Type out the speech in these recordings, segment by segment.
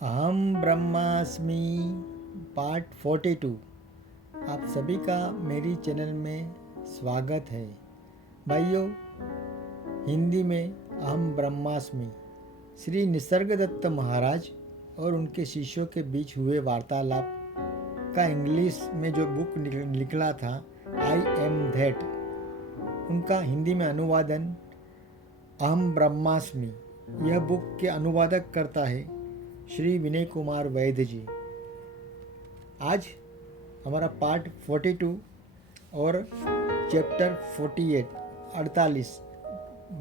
अहम ब्रह्मास्मि पार्ट 42। आप सभी का मेरी चैनल में स्वागत है। भाइयों, हिंदी में अहम ब्रह्मास्मि श्री निसर्गदत्त महाराज और उनके शिष्यों के बीच हुए वार्तालाप का इंग्लिश में जो बुक निकला था आई एम दैट, उनका हिंदी में अनुवादन अहम ब्रह्मास्मि। यह बुक के अनुवादक करता है श्री विनय कुमार वैद्य जी। आज हमारा पार्ट 42 और चैप्टर 48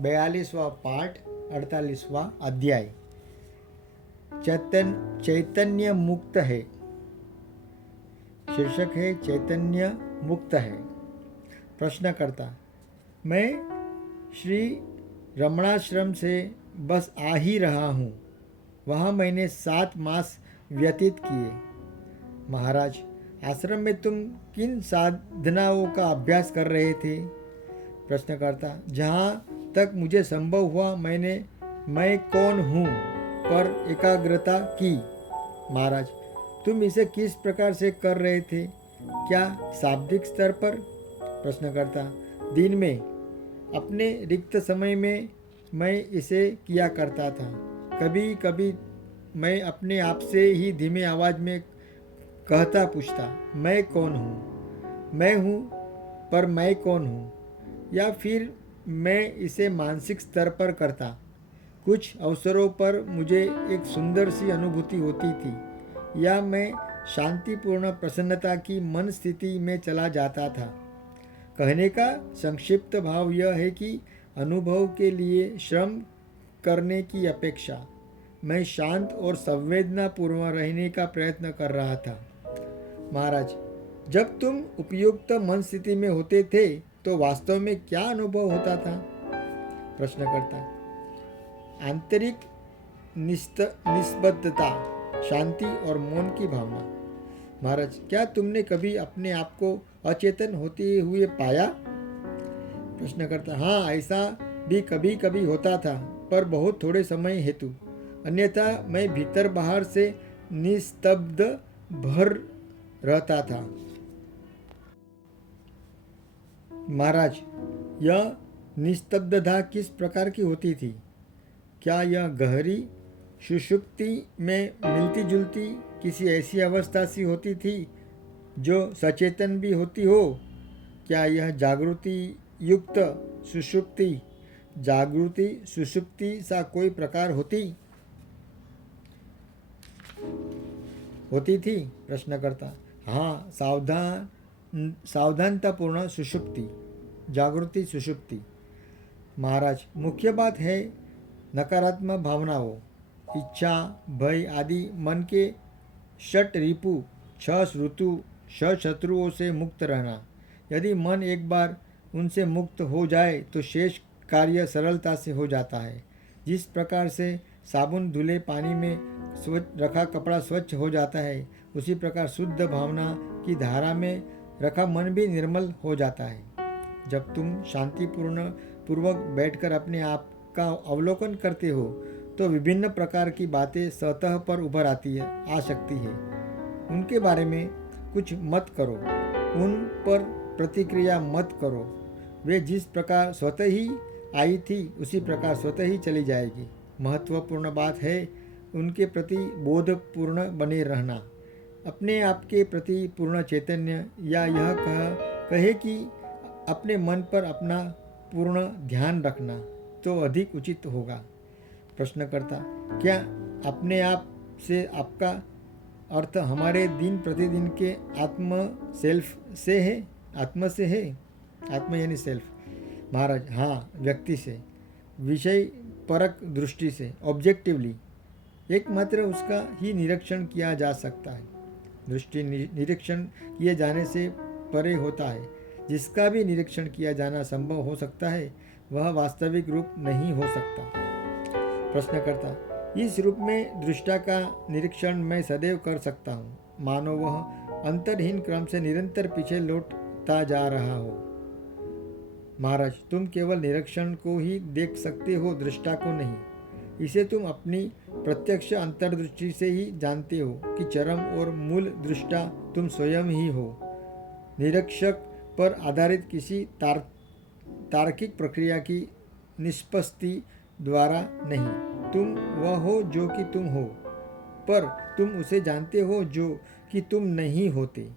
42वां पार्ट 48वां अध्याय चैतन्य मुक्त है। शीर्षक है चैतन्य मुक्त है। प्रश्नकर्ता: मैं श्री रमणाश्रम से बस आ ही रहा हूँ। वहाँ मैंने 7 मास व्यतीत किए। महाराज, आश्रम में तुम किन साधनाओं का अभ्यास कर रहे थे? प्रश्नकर्ता: जहाँ तक मुझे संभव हुआ मैंने मैं कौन हूँ पर एकाग्रता की। महाराज, तुम इसे किस प्रकार से कर रहे थे? क्या शाब्दिक स्तर पर? प्रश्नकर्ता: दिन में अपने रिक्त समय में मैं इसे किया करता था। कभी कभी मैं अपने आप से ही धीमे आवाज में कहता पूछता, मैं कौन हूँ? मैं हूँ पर मैं कौन हूँ? या फिर मैं इसे मानसिक स्तर पर करता। कुछ अवसरों पर मुझे एक सुंदर सी अनुभूति होती थी या मैं शांतिपूर्ण प्रसन्नता की मन स्थिति में चला जाता था। कहने का संक्षिप्त भाव यह है कि अनुभव के लिए श्रम करने की अपेक्षा मैं शांत और संवेदनापूर्ण रहने का प्रयत्न कर रहा था। महाराज, जब तुम उपयुक्त मन स्थिति में होते थे तो वास्तव में क्या अनुभव होता था? प्रश्नकर्ता: आंतरिक निस्बद्धता, शांति और मौन की भावना। महाराज, क्या तुमने कभी अपने आप को अचेतन होते हुए पाया? प्रश्नकर्ता: हाँ, ऐसा भी कभी कभी होता था, पर बहुत थोड़े समय हेतु। अन्यथा मैं भीतर बाहर से निस्तब्ध भर रहता था। महाराज, यह निस्तब्धता किस प्रकार की होती थी? क्या यह गहरी सुषुप्ति में मिलती जुलती किसी ऐसी अवस्था सी होती थी जो सचेतन भी होती हो? क्या यह जागृति युक्त सुषुप्ति जागृति सुषुप्ति सा कोई प्रकार होती थी? प्रश्नकर्ता: हाँ, सावधानतापूर्ण सुषुप्ति, जागृति सुषुप्ति। महाराज, मुख्य बात है नकारात्मक भावनाओं, इच्छा, भय आदि मन के 6 रिपु, 6 ऋतु, 6 शत्रुओं से मुक्त रहना। यदि मन एक बार उनसे मुक्त हो जाए तो शेष कार्य सरलता से हो जाता है। जिस प्रकार से साबुन धुले पानी में रखा कपड़ा स्वच्छ हो जाता है, उसी प्रकार शुद्ध भावना की धारा में रखा मन भी निर्मल हो जाता है। जब तुम शांतिपूर्ण पूर्वक बैठकर अपने आप का अवलोकन करते हो तो विभिन्न प्रकार की बातें सतह पर उभर आ सकती है। उनके बारे में कुछ मत करो, उन पर प्रतिक्रिया मत करो। वे जिस प्रकार स्वतः ही आई थी उसी प्रकार स्वतः ही चली जाएगी। महत्वपूर्ण बात है उनके प्रति बोधपूर्ण बने रहना। अपने आप के प्रति पूर्ण चैतन्य, या यह कहे कि अपने मन पर अपना पूर्ण ध्यान रखना तो अधिक उचित होगा। प्रश्नकर्ता: क्या अपने आप से आपका अर्थ हमारे दिन प्रतिदिन के आत्म से है? आत्म यानी सेल्फ। महाराज, हाँ, व्यक्ति से, विषय परक दृष्टि से, ऑब्जेक्टिवली एकमात्र उसका ही निरीक्षण किया जा सकता है। दृष्टि निरीक्षण किए जाने से परे होता है। जिसका भी निरीक्षण किया जाना संभव हो सकता है वह वास्तविक रूप नहीं हो सकता। प्रश्नकर्ता: इस रूप में दृष्टा का निरीक्षण मैं सदैव कर सकता हूँ, मानो वह अंतरहीन क्रम से निरंतर पीछे लौटता जा रहा हो। महाराज, तुम केवल निरीक्षण को ही देख सकते हो, दृष्टा को नहीं। इसे तुम अपनी प्रत्यक्ष अंतर्दृष्टि से ही जानते हो कि चरम और मूल दृष्टा तुम स्वयं ही हो, निरीक्षक पर आधारित किसी तार्किक प्रक्रिया की निष्पत्ति द्वारा नहीं। तुम वह हो जो कि तुम हो, पर तुम उसे जानते हो जो कि तुम नहीं होते।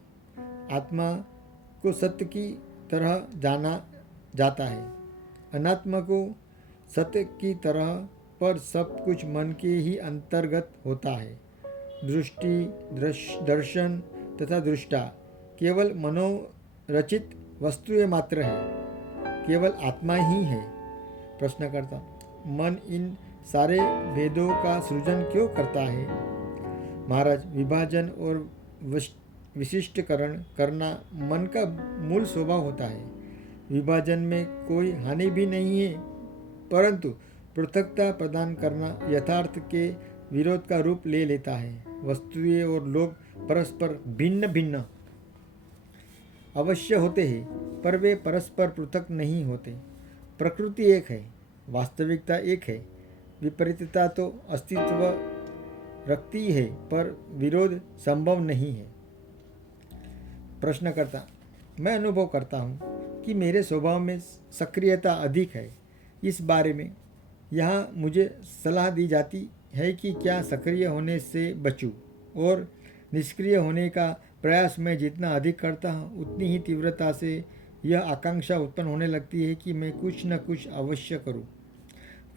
आत्मा को सत्य की तरह जाना जाता है, अनात्मा को सत्य की तरह, पर सब कुछ मन के ही अंतर्गत होता है। दृष्टि, दर्शन तथा दृष्टा केवल मनोरचित वस्तुएं मात्र है, केवल आत्मा ही है। प्रश्नकर्ता, मन इन सारे भेदों का सृजन क्यों करता है? महाराज, विभाजन और विशिष्टकरण करना मन का मूल स्वभाव होता है। विभाजन में कोई हानि भी नहीं है, परंतु पृथकता प्रदान करना यथार्थ के विरोध का रूप ले लेता है। वस्तुएं और लोग परस्पर भिन्न भिन्न अवश्य होते हैं, पर वे परस्पर पृथक नहीं होते। प्रकृति एक है, वास्तविकता एक है, विपरीतता तो अस्तित्व रखती है, पर विरोध संभव नहीं है। प्रश्नकर्ता, मैं अनुभव करता हूँ कि मेरे स्वभाव में सक्रियता अधिक है। इस बारे में यहाँ मुझे सलाह दी जाती है कि क्या सक्रिय होने से बचूं, और निष्क्रिय होने का प्रयास मैं जितना अधिक करता हूँ उतनी ही तीव्रता से यह आकांक्षा उत्पन्न होने लगती है कि मैं कुछ न कुछ अवश्य करूँ।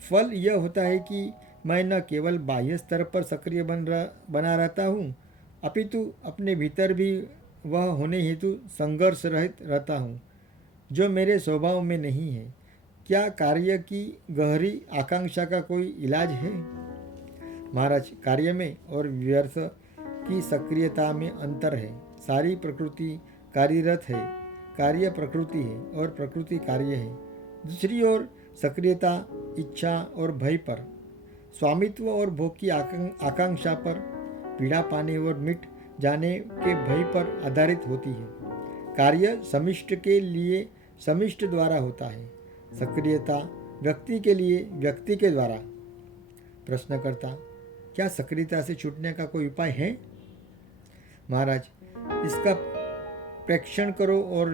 फल यह होता है कि मैं न केवल बाह्य स्तर पर सक्रिय बना रहता हूँ, अपितु अपने भीतर भी वह होने हेतु संघर्ष रहित रहता हूँ, जो मेरे स्वभाव में नहीं है। क्या कार्य की गहरी आकांक्षा का कोई इलाज है? महाराज, कार्य में और व्यर्थ की सक्रियता में अंतर है। सारी प्रकृति कार्यरत है, कार्य प्रकृति है और प्रकृति कार्य है। दूसरी ओर सक्रियता इच्छा और भय पर, स्वामित्व और भोग की आकांक्षा पर, पीड़ा पाने और मिट जाने के भय पर आधारित होती है। कार्य समिष्ट के लिए समिष्ट द्वारा होता है, सक्रियता व्यक्ति के लिए व्यक्ति के द्वारा। प्रश्नकर्ता, क्या सक्रियता से छूटने का कोई उपाय है? महाराज, इसका प्रेक्षण करो और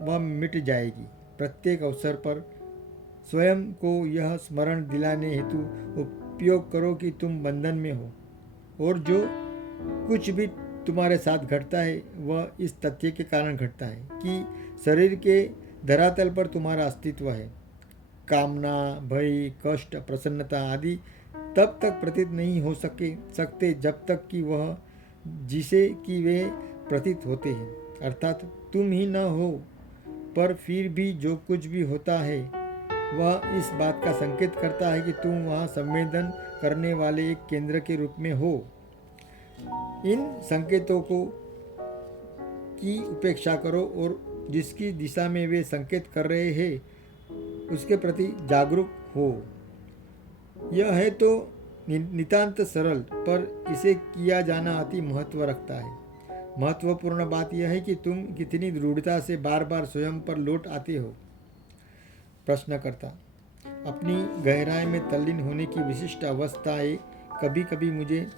वह मिट जाएगी। प्रत्येक अवसर पर स्वयं को यह स्मरण दिलाने हेतु उपयोग करो कि तुम बंधन में हो, और जो कुछ भी तुम्हारे साथ घटता है वह इस तथ्य के कारण घटता है कि शरीर के धरातल पर तुम्हारा अस्तित्व है। कामना, भय, कष्ट, प्रसन्नता आदि तब तक प्रतीत नहीं हो सकते जब तक कि वह जिसे कि वे प्रतीत होते हैं, अर्थात तुम ही न हो। पर फिर भी जो कुछ भी होता है वह इस बात का संकेत करता है कि तुम वहाँ संवेदन करने वाले एक केंद्र के रूप में हो। इन संकेतों की उपेक्षा करो और जिसकी दिशा में वे संकेत कर रहे हैं उसके प्रति जागरूक हो। यह है तो नितांत सरल, पर इसे किया जाना अति महत्व रखता है। महत्वपूर्ण बात यह है कि तुम कितनी दृढ़ता से बार बार स्वयं पर लौट आते हो। प्रश्नकर्ता, अपनी गहराई में तल्लीन होने की विशिष्ट अवस्थाएं कभी कभी मुझे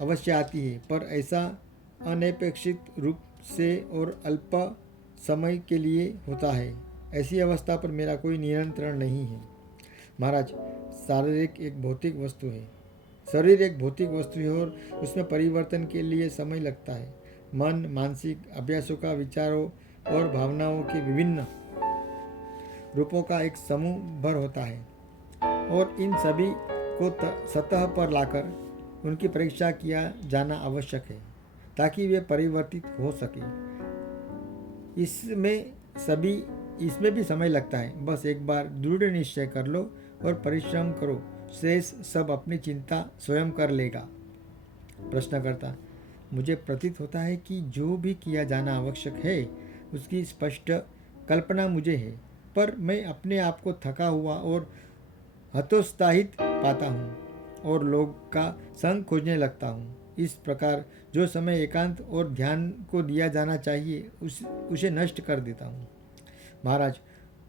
अवश्य आती है, पर ऐसा अनपेक्षित रूप से और अल्प समय के लिए होता है। ऐसी अवस्था पर मेरा कोई नियंत्रण नहीं है। महाराज, शारीरिक एक भौतिक वस्तु है, शरीर एक भौतिक वस्तु है और उसमें परिवर्तन के लिए समय लगता है। मन मानसिक अभ्यासों का, विचारों और भावनाओं के विभिन्न रूपों का एक समूह भर होता है, और इन सभी को सतह पर लाकर उनकी परीक्षा किया जाना आवश्यक है ताकि वे परिवर्तित हो सके। इसमें भी समय लगता है। बस एक बार दृढ़ निश्चय कर लो और परिश्रम करो, शेष सब अपनी चिंता स्वयं कर लेगा। प्रश्नकर्ता, मुझे प्रतीत होता है कि जो भी किया जाना आवश्यक है उसकी स्पष्ट कल्पना मुझे है, पर मैं अपने आप को थका हुआ और हतोत्साहित पाता हूँ और लोग का संग खोजने लगता हूँ। इस प्रकार जो समय एकांत और ध्यान को दिया जाना चाहिए उसे नष्ट कर देता हूँ। महाराज,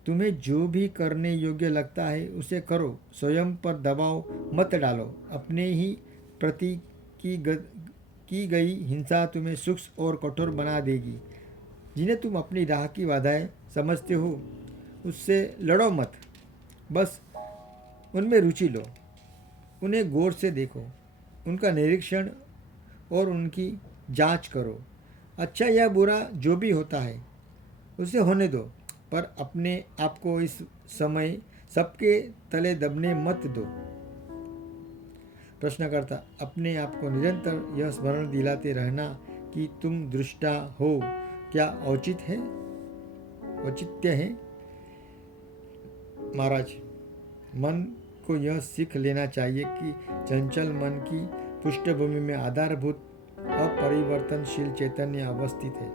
तुम्हें जो भी करने योग्य लगता है उसे करो, स्वयं पर दबाव मत डालो। अपने ही प्रति की गई हिंसा तुम्हें सूक्ष्म और कठोर बना देगी। जिन्हें तुम अपनी राह की बाधाएं समझते हो उससे लड़ो मत, बस उनमें रुचि लो, उन्हें गौर से देखो, उनका निरीक्षण और उनकी जांच करो। अच्छा या बुरा जो भी होता है उसे होने दो, पर अपने आप को इस समय सबके तले दबने मत दो। प्रश्नकर्ता, अपने आप को निरंतर यह स्मरण दिलाते रहना कि तुम दृष्टा हो, क्या औचित्य है? महाराज, मन को यह सीख लेना चाहिए कि चंचल मन की पृष्ठभूमि में आधारभूत अपरिवर्तनशील चैतन्य अवस्थित है।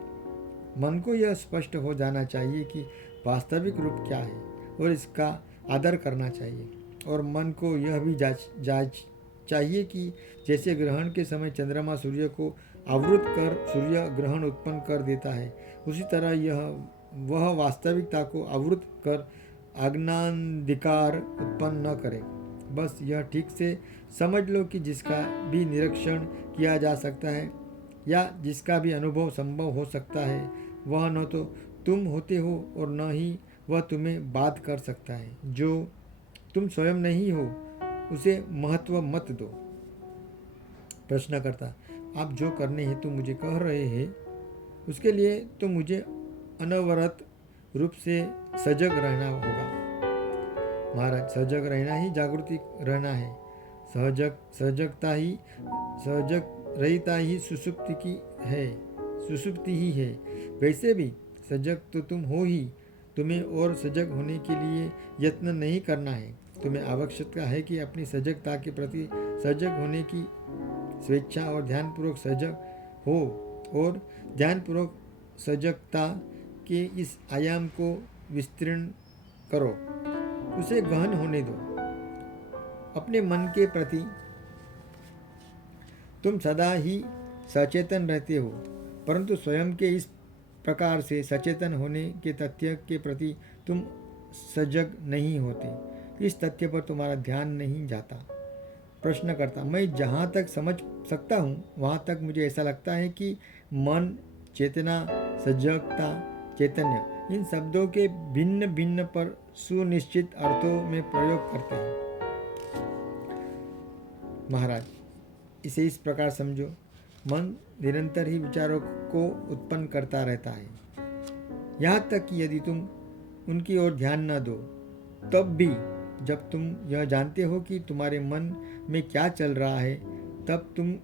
मन को यह स्पष्ट हो जाना चाहिए कि वास्तविक रूप क्या है और इसका आदर करना चाहिए। और मन को यह भी जांच चाहिए कि जैसे ग्रहण के समय चंद्रमा सूर्य को आवृत कर सूर्य ग्रहण उत्पन्न कर देता है, उसी तरह वह वास्तविकता को आवृत कर अज्ञानांधिकार उत्पन्न न करे। बस यह ठीक से समझ लो कि जिसका भी निरीक्षण किया जा सकता है या जिसका भी अनुभव संभव हो सकता है, वह न तो तुम होते हो और न ही वह तुम्हें बाध कर सकता है। जो तुम स्वयं नहीं हो उसे महत्व मत दो। प्रश्नकर्ता, आप जो करने हेतु मुझे कह रहे हैं उसके लिए तो मुझे अनवरत रूप से सजग रहना होगा। महाराज, सजग रहना ही जागृति रहना है। सजग रहता ही सुसुप्ति ही है। वैसे भी सजग तो तुम हो ही, तुम्हें और सजग होने के लिए यत्न नहीं करना है। तुम्हें आवश्यकता है कि अपनी सजगता के प्रति सजग होने की स्वेच्छा और ध्यानपूर्वक सजग हो और ध्यानपूर्वक सजगता के इस आयाम को विस्तीर्ण करो, उसे गहन होने दो। अपने मन के प्रति तुम सदा ही सचेतन रहते हो, परंतु स्वयं के इस प्रकार से सचेतन होने के तथ्य के प्रति तुम सजग नहीं होते। इस तथ्य पर तुम्हारा ध्यान नहीं जाता। प्रश्नकर्ता, मैं जहाँ तक समझ सकता हूँ वहाँ तक मुझे ऐसा लगता है कि मन, चेतना, सजगता, चैतन्य इन शब्दों के भिन्न भिन्न पर सुनिश्चित अर्थों में प्रयोग करते हैं। महाराज, इसे इस प्रकार समझो, मन निरंतर ही विचारों को उत्पन्न करता रहता है। यहाँ तक कि यदि तुम उनकी ओर ध्यान न दो, तब भी जब तुम यह जानते हो कि तुम्हारे मन में क्या चल रहा है, तब तुम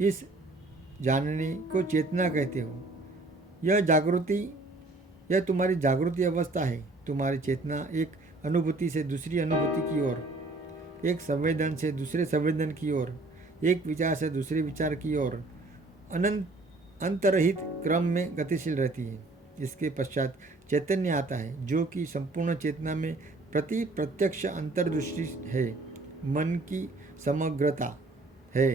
इस जानने को चेतना कहते हो। यह तुम्हारी जागृति अवस्था है। तुम्हारी चेतना एक अनुभूति से दूसरी अनुभूति की ओर, एक संवेदन से दूसरे संवेदन की ओर, एक विचार से दूसरे विचार की ओर अंतरहित क्रम में गतिशील रहती है। इसके पश्चात चैतन्य आता है, जो कि संपूर्ण चेतना में प्रत्यक्ष अंतर्दृष्टि है, मन की समग्रता है।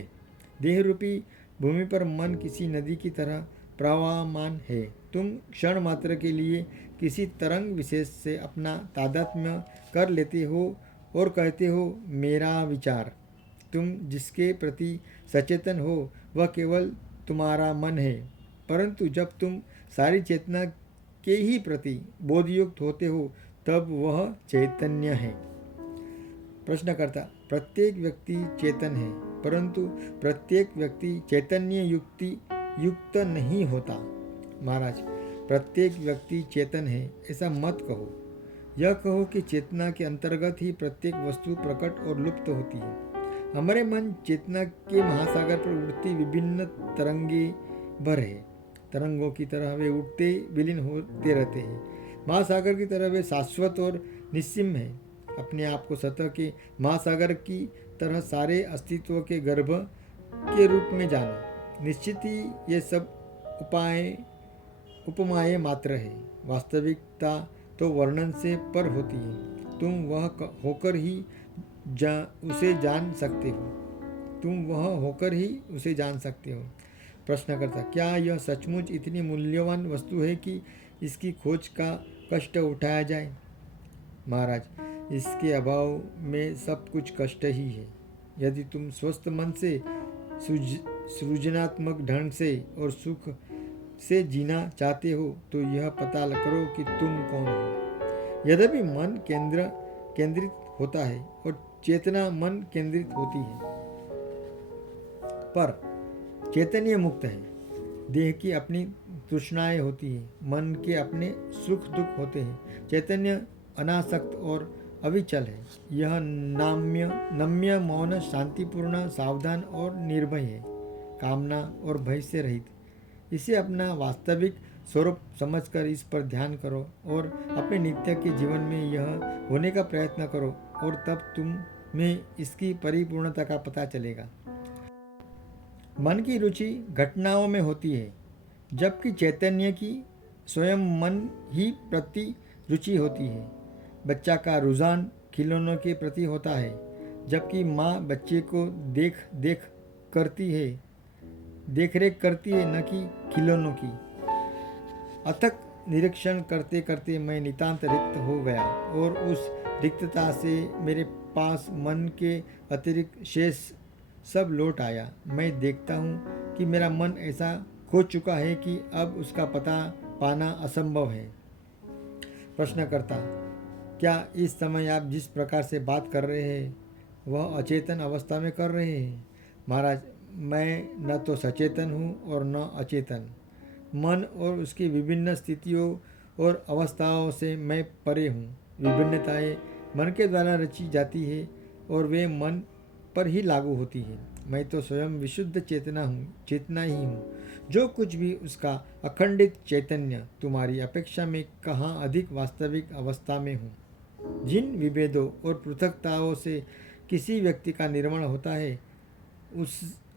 देह रूपी भूमि पर मन किसी नदी की तरह प्रवाहमान है। तुम क्षण मात्र के लिए किसी तरंग विशेष से अपना तादात्म्य कर लेते हो और कहते हो मेरा विचार। तुम जिसके प्रति सचेतन हो वह केवल तुम्हारा मन है, परंतु जब तुम सारी चेतना के ही प्रति बोधयुक्त होते हो तब वह चैतन्य है। प्रश्नकर्ता, प्रत्येक व्यक्ति चेतन है, परंतु प्रत्येक व्यक्ति चैतन्य युक्त नहीं होता। महाराज, प्रत्येक व्यक्ति चेतन है ऐसा मत कहो। यह कहो कि चेतना के अंतर्गत ही प्रत्येक वस्तु प्रकट और लुप्त होती है। हमारे मन चेतना के महासागर पर उड़ती विभिन्न तरंगे भर है। तरंगों की तरह वे उठते विलीन होते रहते हैं। महासागर की तरह वे शाश्वत और निस्सीम है। अपने आप को सतह के महासागर की तरह सारे अस्तित्व के गर्भ के रूप में जानो। निश्चित ही ये सब उपमाएं मात्र है। वास्तविकता तो वर्णन से पर होती है। तुम वह होकर ही उसे जान सकते हो। प्रश्नकर्ता, क्या यह सचमुच इतनी मूल्यवान वस्तु है कि इसकी खोज का कष्ट उठाया जाए? महाराज, इसके अभाव में सब कुछ कष्ट ही है। यदि तुम स्वस्थ मन से सृजनात्मक ढंग से और सुख से जीना चाहते हो तो यह पता करो कि तुम कौन हो। यद्यपि मन केंद्रित होता है और चेतना मन केंद्रित होती है, पर चैतन्य मुक्त है। देह की अपनी तृष्णाएं होती है, मन के अपने सुख दुख होते हैं। चैतन्य अनासक्त और अविचल है। यह नम्य मौन शांतिपूर्ण सावधान और निर्भय है, कामना और भय से रहित। इसे अपना वास्तविक स्वरूप समझकर इस पर ध्यान करो और अपने नित्य के जीवन में यह होने का प्रयत्न करो और तब तुम्हें इसकी परिपूर्णता का पता चलेगा। मन की रुचि घटनाओं में होती है, जबकि चैतन्य की स्वयं मन ही प्रति रुचि होती है। बच्चा का रुझान खिलौनों के प्रति होता है, जबकि माँ बच्चे को देख रेख करती है, न कि खिलौनों की। अथक निरीक्षण करते करते मैं नितांत रिक्त हो गया और उस रिक्तता से मेरे पास मन के अतिरिक्त शेष सब लौट आया। मैं देखता हूँ कि मेरा मन ऐसा खो चुका है कि अब उसका पता पाना असंभव है। प्रश्नकर्ता, क्या इस समय आप जिस प्रकार से बात कर रहे हैं वह अचेतन अवस्था में कर रहे हैं? महाराज, मैं न तो सचेतन हूँ और न अचेतन। मन और उसकी विभिन्न स्थितियों और अवस्थाओं से मैं परे हूँ। विभिन्नताएं मन के द्वारा रची जाती है और वे मन पर ही लागू होती है। मैं तो स्वयं विशुद्ध चेतना ही हूँ। जो कुछ भी उसका अखंडित चैतन्य तुम्हारी अपेक्षा में कहाँ अधिक वास्तविक अवस्था में हूँ। जिन विभेदों और पृथकताओं से किसी व्यक्ति का निर्माण होता है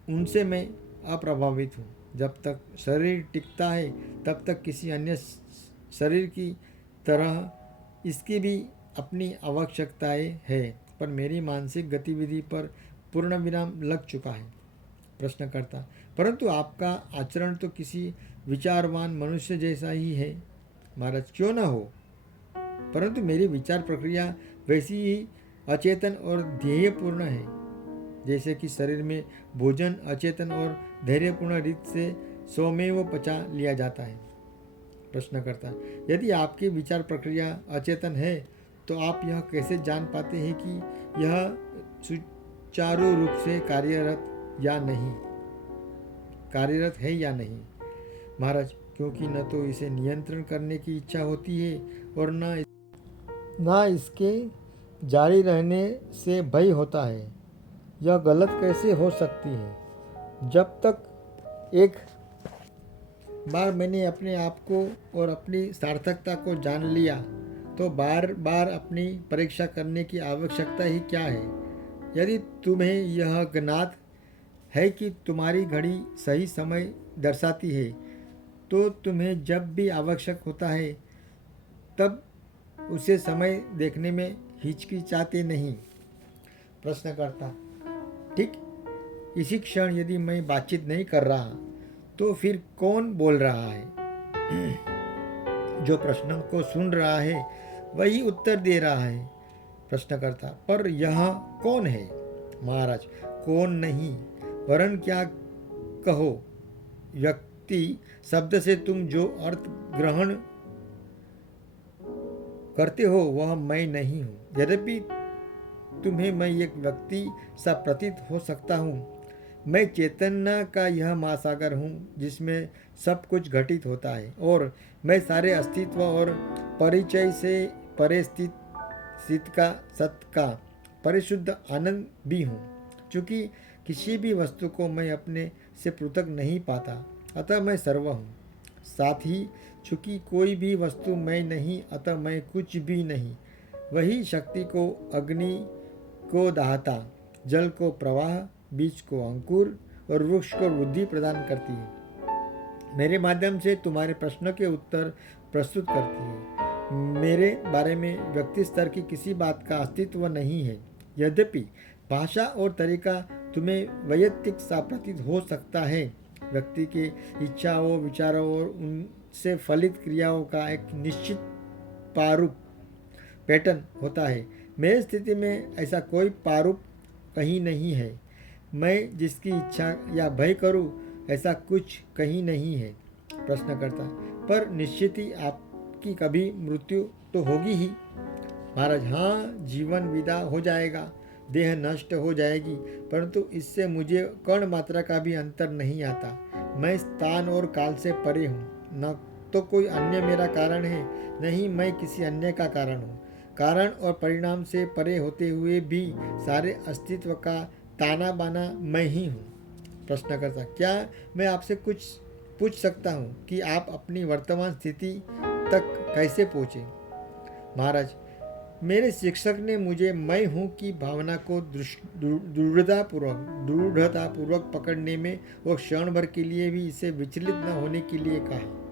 उनसे मैं अप्रभावित हूँ। जब तक शरीर टिकता है तब तक किसी अन्य शरीर की तरह इसकी भी अपनी आवश्यकताएं हैं, पर मेरी मानसिक गतिविधि पर पूर्ण विराम लग चुका है। प्रश्नकर्ता, परंतु आपका आचरण तो किसी विचारवान मनुष्य जैसा ही है। महाराज, क्यों न हो, परंतु मेरी विचार प्रक्रिया वैसी ही अचेतन और ध्येयपूर्ण है जैसे कि शरीर में भोजन अचेतन और धैर्यपूर्ण रीत से स्वमेव पचा लिया जाता है। प्रश्नकर्ता, यदि आपकी विचार प्रक्रिया अचेतन है तो आप यह कैसे जान पाते हैं कि यह सुचारू रूप से कार्यरत है या नहीं? महाराज, क्योंकि न तो इसे नियंत्रण करने की इच्छा होती है और न इसके जारी रहने से भय होता है। यह गलत कैसे हो सकती है? जब तक एक बार मैंने अपने आप को और अपनी सार्थकता को जान लिया तो बार बार अपनी परीक्षा करने की आवश्यकता ही क्या है? यदि तुम्हें यह ज्ञात है कि तुम्हारी घड़ी सही समय दर्शाती है तो तुम्हें जब भी आवश्यक होता है तब उसे समय देखने में हिचकिचाते नहीं। प्रश्नकर्ता, ठीक इसी क्षण यदि मैं बातचीत नहीं कर रहा तो फिर कौन बोल रहा है? जो प्रश्न को सुन रहा है वही उत्तर दे रहा है। प्रश्नकर्ता, पर यह कौन है? महाराज, कौन नहीं वरन क्या कहो, व्यक्ति शब्द से तुम जो अर्थ ग्रहण करते हो वह मैं नहीं हूँ। यद्यपि तुम्हें मैं एक व्यक्ति सा प्रतीत हो सकता हूँ, मैं चेतना का यह महासागर हूँ जिसमें सब कुछ घटित होता है और मैं सारे अस्तित्व और परिचय से परे स्थित का परिशुद्ध आनंद भी हूँ। चूँकि किसी भी वस्तु को मैं अपने से पृथक नहीं पाता, अतः मैं सर्व हूँ। साथ ही चूँकि कोई भी वस्तु मैं नहीं, अतः मैं कुछ भी नहीं। वही शक्ति को अग्नि को दाहता, जल को प्रवाह, बीज को अंकुर और वृक्ष को वृद्धि प्रदान करती है। मेरे माध्यम से तुम्हारे प्रश्नों के उत्तर प्रस्तुत करती है। मेरे बारे में व्यक्ति स्तर की किसी बात का अस्तित्व नहीं है। यद्यपि भाषा और तरीका तुम्हें वैयक्तिक सा प्रतीत हो सकता है, व्यक्ति के इच्छाओं, विचारों और उनसे फलित क्रियाओं का एक निश्चित पारूप पैटर्न होता है। मेरी स्थिति में ऐसा कोई पारूप कहीं नहीं है। मैं जिसकी इच्छा या भय करूं ऐसा कुछ कहीं नहीं है। प्रश्नकर्ता, पर निश्चित ही आपकी कभी मृत्यु तो होगी ही। महाराज, हाँ, जीवन विदा हो जाएगा, देह नष्ट हो जाएगी, परंतु इससे मुझे कण मात्रा का भी अंतर नहीं आता। मैं स्थान और काल से परे हूँ, न तो कोई अन्य मेरा कारण है, नहीं मैं किसी अन्य का कारण हूँ। कारण और परिणाम से परे होते हुए भी सारे अस्तित्व का ताना बाना मैं ही हूँ। प्रश्नकर्ता, क्या मैं आपसे कुछ पूछ सकता हूँ कि आप अपनी वर्तमान स्थिति तक कैसे पहुँचे? महाराज, मेरे शिक्षक ने मुझे मैं हूँ की भावना को दृढ़तापूर्वक पकड़ने में और क्षण भर के लिए भी इसे विचलित न होने के लिए कहा है।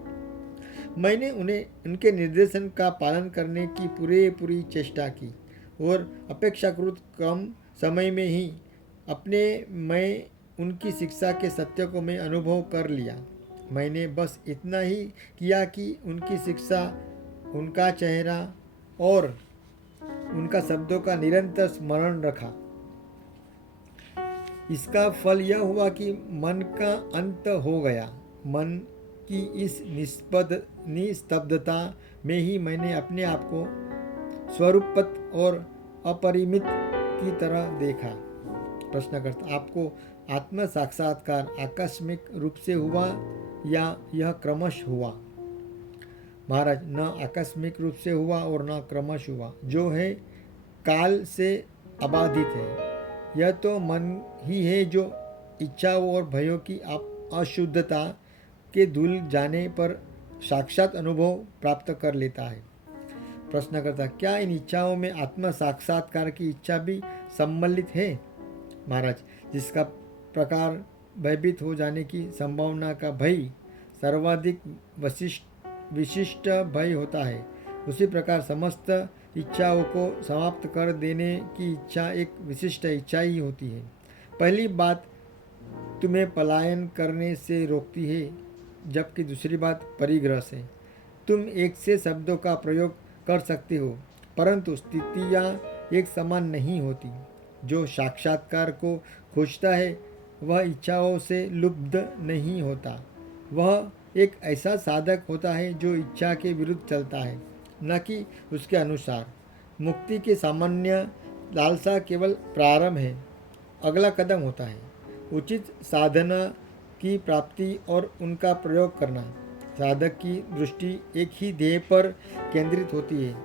मैंने उन्हें उनके निर्देशन का पालन करने की पूरी चेष्टा की और अपेक्षाकृत कम समय में ही अपने मैं उनकी शिक्षा के सत्य को मैं अनुभव कर लिया। मैंने बस इतना ही किया कि उनकी शिक्षा, उनका चेहरा और उनका शब्दों का निरंतर स्मरण रखा। इसका फल यह हुआ कि मन का अंत हो गया। मन की इस निस्तब्धता में ही मैंने अपने आप को स्वरूपत और अपरिमित की तरह देखा। प्रश्नकर्ता, आपको आत्म साक्षात्कार आकस्मिक रूप से हुआ या यह क्रमश हुआ? महाराज, न आकस्मिक रूप से हुआ और न क्रमश हुआ, जो है काल से अबाधित है। यह तो मन ही है जो इच्छाओं और भयों की अशुद्धता के धुल जाने पर साक्षात अनुभव प्राप्त कर लेता है। प्रश्नकर्ता, क्या इन इच्छाओं में आत्म साक्षात्कार की इच्छा भी सम्मिलित है? महाराज, जिसका प्रकार भयभीत हो जाने की संभावना का भय सर्वाधिक विशिष्ट भय होता है, उसी प्रकार समस्त इच्छाओं को समाप्त कर देने की इच्छा एक विशिष्ट इच्छा ही होती है। पहली बात तुम्हें पलायन करने से रोकती है, जबकि दूसरी बात परिग्रह से। तुम एक से शब्दों का प्रयोग कर सकते हो, परंतु स्थितियाँ एक समान नहीं होती। जो साक्षात्कार को खोजता है वह इच्छाओं से लुब्ध नहीं होता। वह एक ऐसा साधक होता है जो इच्छा के विरुद्ध चलता है, न कि उसके अनुसार। मुक्ति की सामान्य लालसा केवल प्रारंभ है, अगला कदम होता है उचित साधना की प्राप्ति और उनका प्रयोग करना। साधक की दृष्टि एक ही ध्येय पर केंद्रित होती है,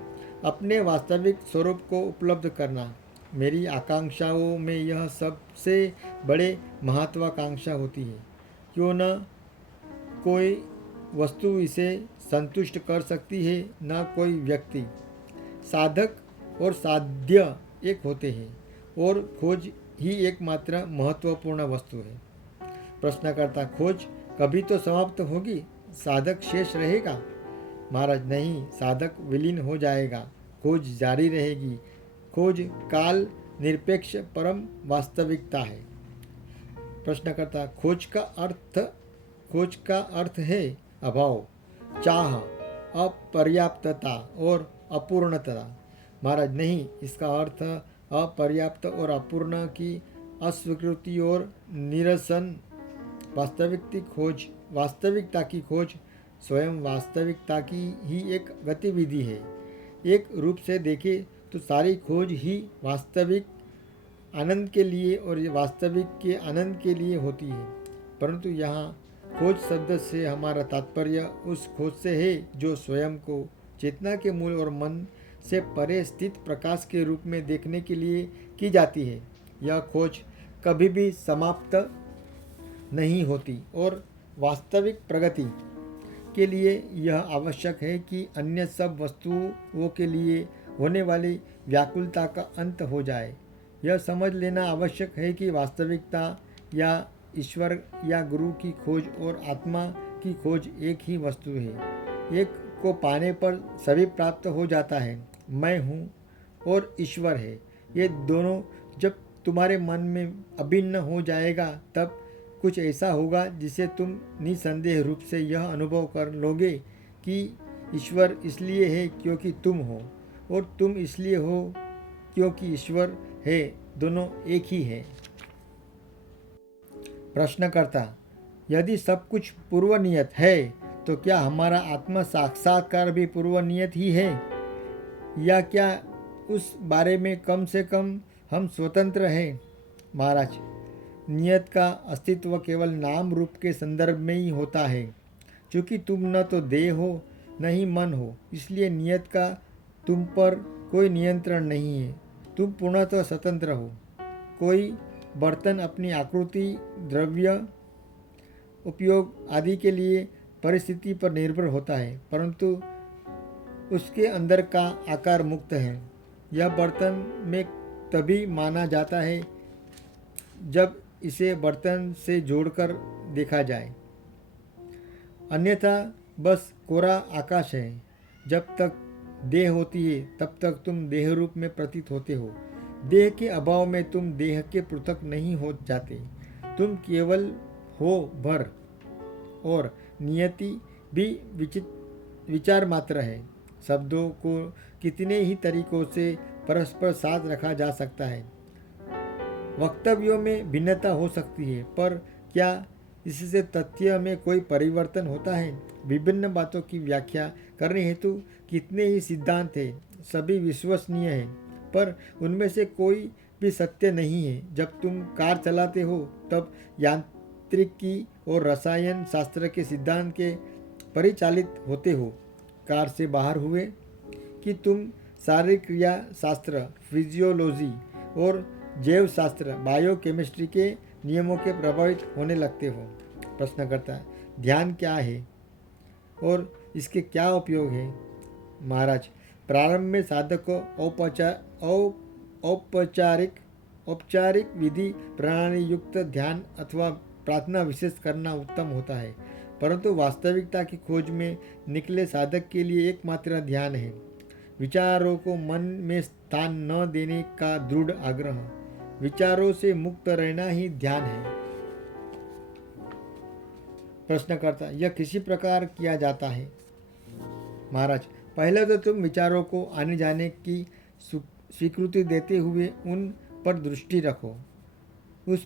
अपने वास्तविक स्वरूप को उपलब्ध करना। मेरी आकांक्षाओं में यह सबसे बड़े महत्वाकांक्षा होती है। क्यों न कोई वस्तु इसे संतुष्ट कर सकती है, न कोई व्यक्ति। साधक और साध्य एक होते हैं और खोज ही एकमात्र महत्वपूर्ण वस्तु है। प्रश्नकर्ता, खोज कभी तो समाप्त होगी, साधक शेष रहेगा? महाराज, नहीं, साधक विलीन हो जाएगा, खोज जारी रहेगी। खोज काल निरपेक्ष परम वास्तविकता है। प्रश्नकर्ता, खोज का अर्थ है अभाव, चाह, अपर्याप्तता और अपूर्णता। महाराज, नहीं, इसका अर्थ अपर्याप्त और अपूर्ण की अस्वीकृति और निरसन। वास्तविकता की खोज स्वयं वास्तविकता की ही एक गतिविधि है। एक रूप से देखें तो सारी खोज ही वास्तविक आनंद के लिए और वास्तविक के आनंद के लिए होती है, परंतु यहाँ खोज शब्द से हमारा तात्पर्य उस खोज से है जो स्वयं को चेतना के मूल और मन से परे स्थित प्रकाश के रूप में देखने के लिए की जाती है। यह खोज कभी भी समाप्त नहीं होती और वास्तविक प्रगति के लिए यह आवश्यक है कि अन्य सब वस्तुओं के लिए होने वाली व्याकुलता का अंत हो जाए। यह समझ लेना आवश्यक है कि वास्तविकता या ईश्वर या गुरु की खोज और आत्मा की खोज एक ही वस्तु है। एक को पाने पर सभी प्राप्त हो जाता है, मैं हूँ और ईश्वर है। ये दोनों जब तुम्हारे मन में अभिन्न हो जाएगा तब कुछ ऐसा होगा जिसे तुम निसंदेह रूप से यह अनुभव कर लोगे कि ईश्वर इसलिए है क्योंकि तुम हो, और तुम इसलिए हो क्योंकि ईश्वर है, दोनों एक ही है। प्रश्नकर्ता, यदि सब कुछ पूर्व नियत है तो क्या हमारा आत्म साक्षात्कार भी पूर्व नियत ही है, या क्या उस बारे में कम से कम हम स्वतंत्र हैं? महाराज, नियत का अस्तित्व केवल नाम रूप के संदर्भ में ही होता है। क्योंकि तुम न तो देह हो न ही मन हो, इसलिए नियत का तुम पर कोई नियंत्रण नहीं है। तुम पूर्णतः स्वतंत्र हो। कोई बर्तन अपनी आकृति, द्रव्य, उपयोग आदि के लिए परिस्थिति पर निर्भर होता है, परंतु उसके अंदर का आकार मुक्त है। यह बर्तन में तभी माना जाता है जब इसे बर्तन से जोड़कर देखा जाए, अन्यथा बस कोरा आकाश है। जब तक देह होती है तब तक तुम देह रूप में प्रतीत होते हो। देह के अभाव में तुम देह के पृथक नहीं हो जाते, तुम केवल हो भर। और नियति भी विचार मात्र है। शब्दों को कितने ही तरीकों से परस्पर साथ रखा जा सकता है। वक्तव्यों में भिन्नता हो सकती है, पर क्या इससे तथ्य में कोई परिवर्तन होता है? विभिन्न बातों की व्याख्या करने हेतु कितने ही सिद्धांत हैं, सभी विश्वसनीय हैं, पर उनमें से कोई भी सत्य नहीं है। जब तुम कार चलाते हो तब यांत्रिकी और रसायन शास्त्र के सिद्धांत के परिचालित होते हो। कार से बाहर हुए कि तुम शारीरिक क्रिया शास्त्र, फिजियोलॉजी और जैव शास्त्र, बायोकेमिस्ट्री के नियमों के प्रभावित होने लगते हो। प्रश्नकर्ता, ध्यान क्या है और इसके क्या उपयोग है? महाराज, प्रारंभ में साधक को औपचारिक विधि प्रणाली युक्त ध्यान अथवा प्रार्थना विशेष करना उत्तम होता है, परंतु वास्तविकता की खोज में निकले साधक के लिए एकमात्र ध्यान है। विचारों को मन में स्थान न देने का दृढ़ आग्रह, विचारों से मुक्त रहना ही ध्यान है। प्रश्नकर्ता, यह किसी प्रकार किया जाता है? महाराज, पहले तो तुम विचारों को आने जाने की स्वीकृति देते हुए उन पर दृष्टि रखो। उस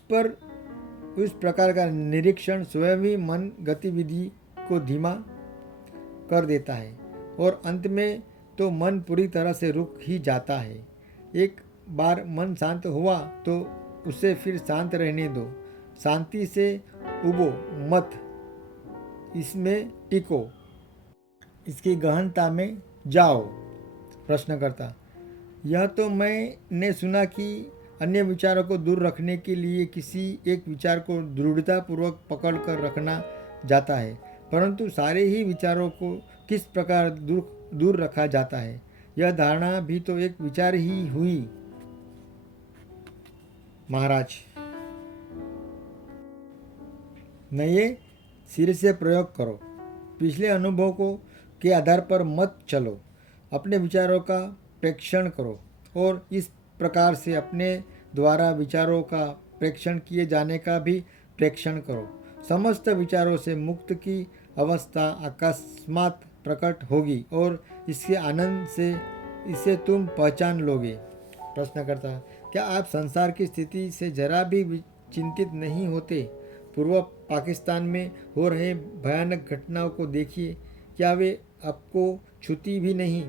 प्रकार का निरीक्षण स्वयं ही मन गतिविधि को धीमा कर देता है, और अंत में तो मन पूरी तरह से रुक ही जाता है। एक बार मन शांत हुआ तो उसे फिर शांत रहने दो। शांति से उबो मत, इसमें टिको, इसकी गहनता में जाओ। प्रश्नकर्ता, यह तो मैंने सुना कि अन्य विचारों को दूर रखने के लिए किसी एक विचार को दृढ़तापूर्वक पकड़ कर रखना जाता है, परंतु सारे ही विचारों को किस प्रकार दूर रखा जाता है, यह धारणा भी तो एक विचार ही हुई। महाराज, नए सिरे से प्रयोग करो। पिछले अनुभव को के आधार पर मत चलो। अपने विचारों का प्रेक्षण करो और इस प्रकार से अपने द्वारा विचारों का प्रेक्षण किए जाने का भी प्रेक्षण करो। समस्त विचारों से मुक्त की अवस्था अकस्मात प्रकट होगी और इसके आनंद से इसे तुम पहचान लोगे। प्रश्नकर्ता, क्या आप संसार की स्थिति से जरा भी चिंतित नहीं होते? पूर्व पाकिस्तान में हो रहे भयानक घटनाओं को देखिए, क्या वे आपको छूती भी नहीं?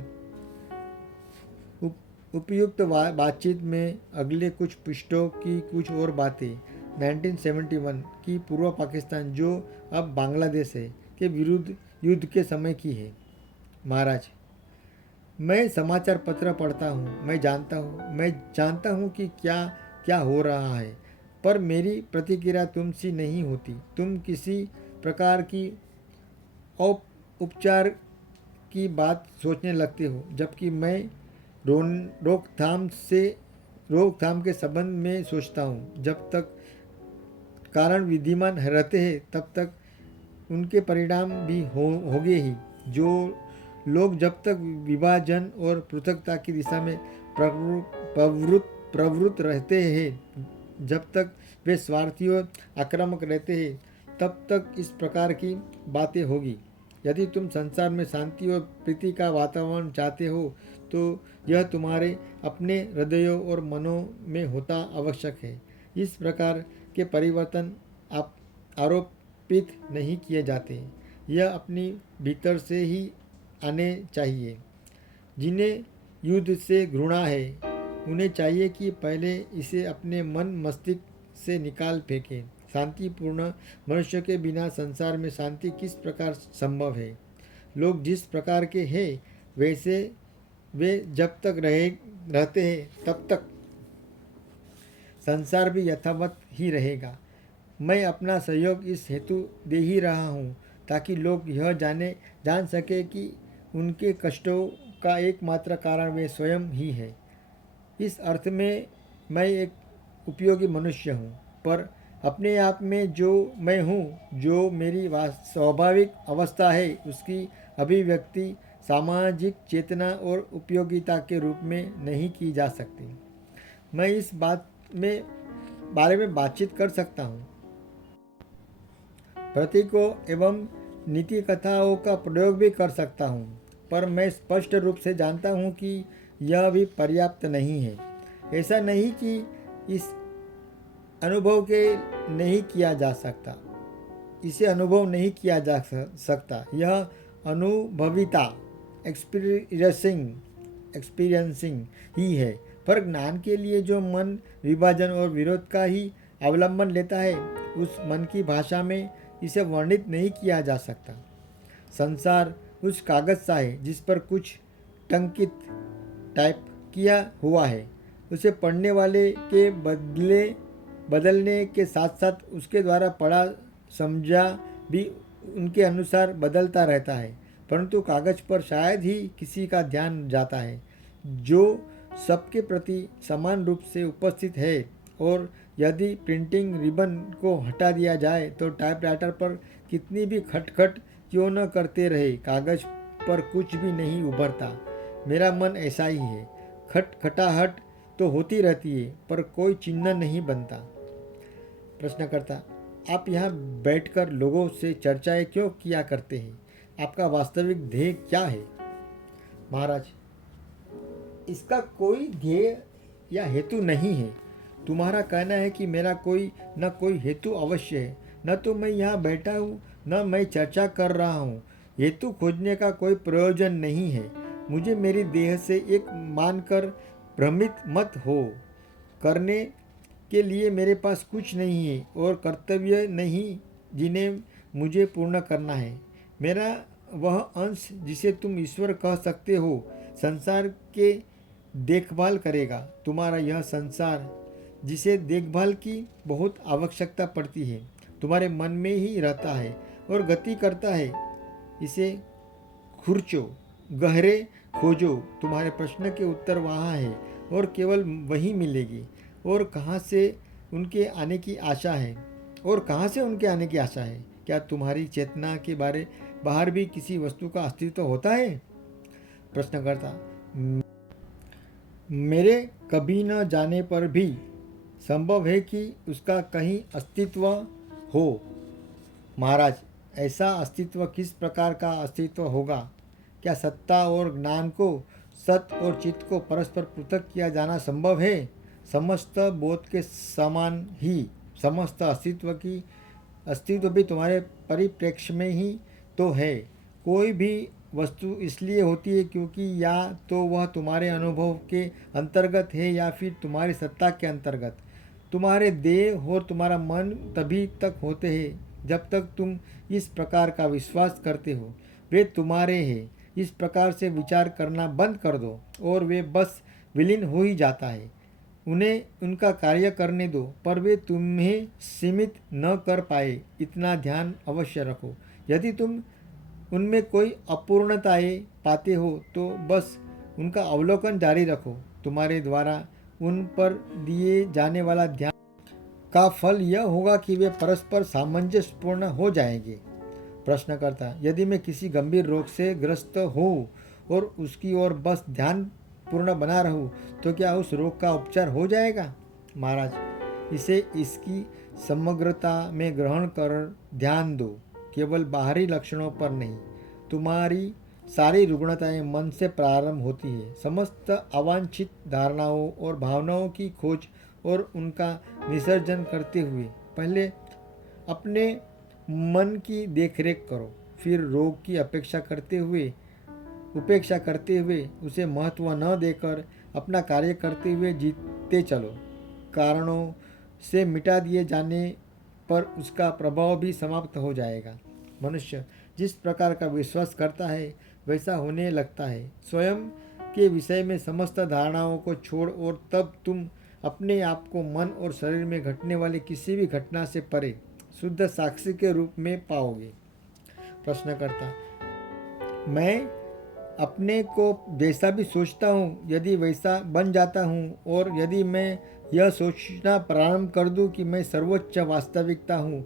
उपयुक्त बातचीत में अगले कुछ पृष्ठों की कुछ और बातें 1971 की पूर्व पाकिस्तान, जो अब बांग्लादेश है, के विरुद्ध युद्ध के समय की है। महाराज, मैं समाचार पत्र पढ़ता हूँ, मैं जानता हूँ कि क्या क्या हो रहा है, पर मेरी प्रतिक्रिया तुमसी नहीं होती। तुम किसी प्रकार की उपचार की बात सोचने लगते हो, जबकि मैं रोकथाम के संबंध में सोचता हूँ। जब तक कारण विद्यमान रहते हैं तब तक उनके परिणाम भी होंगे ही। जो लोग जब तक विभाजन और पृथकता की दिशा में प्रवृत्त रहते हैं, जब तक वे स्वार्थी और आक्रामक रहते हैं, तब तक इस प्रकार की बातें होगी। यदि तुम संसार में शांति और प्रीति का वातावरण चाहते हो तो यह तुम्हारे अपने हृदयों और मनों में होता आवश्यक है। इस प्रकार के परिवर्तन आप आरोपित नहीं किए जाते, यह अपनी भीतर से ही आने चाहिए। जिन्हें युद्ध से घृणा है उन्हें चाहिए कि पहले इसे अपने मन मस्तिष्क से निकाल फेंकें। शांतिपूर्ण मनुष्य के बिना संसार में शांति किस प्रकार संभव है? लोग जिस प्रकार के हैं वैसे वे जब तक रहते हैं तब तक संसार भी यथावत ही रहेगा। मैं अपना सहयोग इस हेतु दे ही रहा हूँ ताकि लोग यह जान सके कि उनके कष्टों का एकमात्र कारण वे स्वयं ही है। इस अर्थ में मैं एक उपयोगी मनुष्य हूँ, पर अपने आप में जो मैं हूँ, जो मेरी स्वाभाविक अवस्था है, उसकी अभिव्यक्ति सामाजिक चेतना और उपयोगिता के रूप में नहीं की जा सकती। मैं इस बारे में बातचीत कर सकता हूँ, प्रतीकों एवं नीति कथाओं का प्रयोग भी कर सकता हूँ, पर मैं स्पष्ट रूप से जानता हूँ कि यह भी पर्याप्त नहीं है। ऐसा नहीं कि इस अनुभव के नहीं किया जा सकता, इसे अनुभव नहीं किया जा सकता। यह अनुभविता एक्सपीरियंसिंग ही है। पर ज्ञान के लिए जो मन विभाजन और विरोध का ही अवलंबन लेता है, उस मन की भाषा में इसे वर्णित नहीं किया जा सकता। संसार उस कागज सा है जिस पर कुछ टंकित टाइप किया हुआ है। उसे पढ़ने वाले के बदलने के साथ साथ उसके द्वारा पढ़ा समझा भी उनके अनुसार बदलता रहता है, परंतु कागज पर शायद ही किसी का ध्यान जाता है जो सबके प्रति समान रूप से उपस्थित है। और यदि प्रिंटिंग रिबन को हटा दिया जाए तो टाइपराइटर पर कितनी भी खटखट क्यों न करते रहे, कागज पर कुछ भी नहीं उभरता। मेरा मन ऐसा ही है, खटखटाहट तो होती रहती है पर कोई चिन्ह नहीं बनता। प्रश्नकर्ता, आप यहाँ बैठकर लोगों से चर्चाएं क्यों किया करते हैं? आपका वास्तविक ध्येय क्या है? महाराज, इसका कोई ध्येय या हेतु नहीं है। तुम्हारा कहना है कि मेरा कोई न कोई हेतु अवश्य है। न तो मैं यहाँ बैठा हूँ, न मैं चर्चा कर रहा हूँ। हेतु खोजने का कोई प्रयोजन नहीं है। मुझे मेरी देह से एक मानकर भ्रमित मत हो। करने के लिए मेरे पास कुछ नहीं है और कर्तव्य नहीं जिन्हें मुझे पूर्ण करना है। मेरा वह अंश जिसे तुम ईश्वर कह सकते हो संसार के देखभाल करेगा। तुम्हारा यह संसार जिसे देखभाल की बहुत आवश्यकता पड़ती है तुम्हारे मन में ही रहता है और गति करता है। इसे खुरचो, गहरे खोजो। तुम्हारे प्रश्न के उत्तर वहाँ है और केवल वही मिलेगी। और कहाँ से उनके आने की आशा है? क्या तुम्हारी चेतना के बाहर भी किसी वस्तु का अस्तित्व होता है? प्रश्नकर्ता, मेरे कभी न जाने पर भी संभव है कि उसका कहीं अस्तित्व हो। महाराज, ऐसा अस्तित्व किस प्रकार का अस्तित्व होगा? क्या सत्ता और ज्ञान को, सत और चित्त को परस्पर पृथक किया जाना संभव है? समस्त बोध के समान ही समस्त अस्तित्व भी तुम्हारे परिप्रेक्ष्य में ही तो है। कोई भी वस्तु इसलिए होती है क्योंकि या तो वह तुम्हारे अनुभव के अंतर्गत है या फिर तुम्हारी सत्ता के अंतर्गत। तुम्हारे देह और तुम्हारा मन तभी तक होते हैं जब तक तुम इस प्रकार का विश्वास करते हो वे तुम्हारे हैं। इस प्रकार से विचार करना बंद कर दो और वे बस विलीन हो ही जाता है। उन्हें उनका कार्य करने दो, पर वे तुम्हें सीमित न कर पाए, इतना ध्यान अवश्य रखो। यदि तुम उनमें कोई अपूर्णताएं पाते हो तो बस उनका अवलोकन जारी रखो। तुम्हारे द्वारा उन पर दिए जाने वाला ध्यान का फल यह होगा कि वे परस्पर सामंजस्यपूर्ण हो जाएंगे। प्रश्नकर्ता, यदि मैं किसी गंभीर रोग से ग्रस्त हूँ और उसकी ओर बस ध्यान पूर्ण बना रहूँ तो क्या उस रोग का उपचार हो जाएगा? महाराज, इसे इसकी समग्रता में ग्रहण कर ध्यान दो, केवल बाहरी लक्षणों पर नहीं। तुम्हारी सारी रुग्णताएं मन से प्रारंभ होती है। समस्त अवांछित धारणाओं और भावनाओं की खोज और उनका विसर्जन करते हुए पहले अपने मन की देखरेख करो, फिर रोग की उपेक्षा करते हुए उसे महत्व न देकर अपना कार्य करते हुए जीते चलो। कारणों से मिटा दिए जाने पर उसका प्रभाव भी समाप्त हो जाएगा। मनुष्य जिस प्रकार का विश्वास करता है वैसा होने लगता है। स्वयं के विषय में समस्त धारणाओं को छोड़ और तब तुम अपने आप को मन और शरीर में घटने वाली किसी भी घटना से परे शुद्ध साक्षी के रूप में पाओगे। प्रश्नकर्ता: मैं अपने को जैसा भी सोचता हूँ यदि वैसा बन जाता हूँ, और यदि मैं यह सोचना प्रारंभ कर दूँ कि मैं सर्वोच्च वास्तविकता हूँ,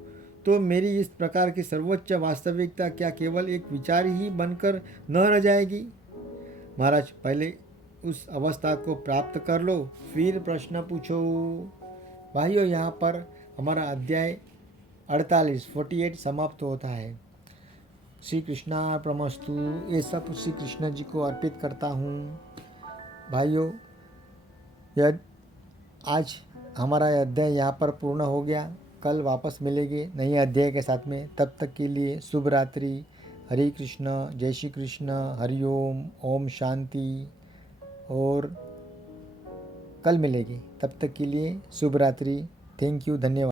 तो मेरी इस प्रकार की सर्वोच्च वास्तविकता क्या केवल एक विचार ही बनकर न रह जाएगी? महाराज, पहले उस अवस्था को प्राप्त कर लो, फिर प्रश्न पूछो। भाइयों, यहाँ पर हमारा अध्याय 48 समाप्त होता है। श्री कृष्णार्पणमस्तु। ये सब श्री कृष्ण जी को अर्पित करता हूँ। भाइयों, यह आज हमारा अध्याय यहाँ पर पूर्ण हो गया। कल वापस मिलेंगे नए अध्याय के साथ में। तब तक के लिए शुभ रात्रि। हरे कृष्ण, जय श्री कृष्ण, हरिओम, ओम शांति। और कल मिलेंगे, तब तक के लिए शुभ रात्रि। थैंक यू, धन्यवाद।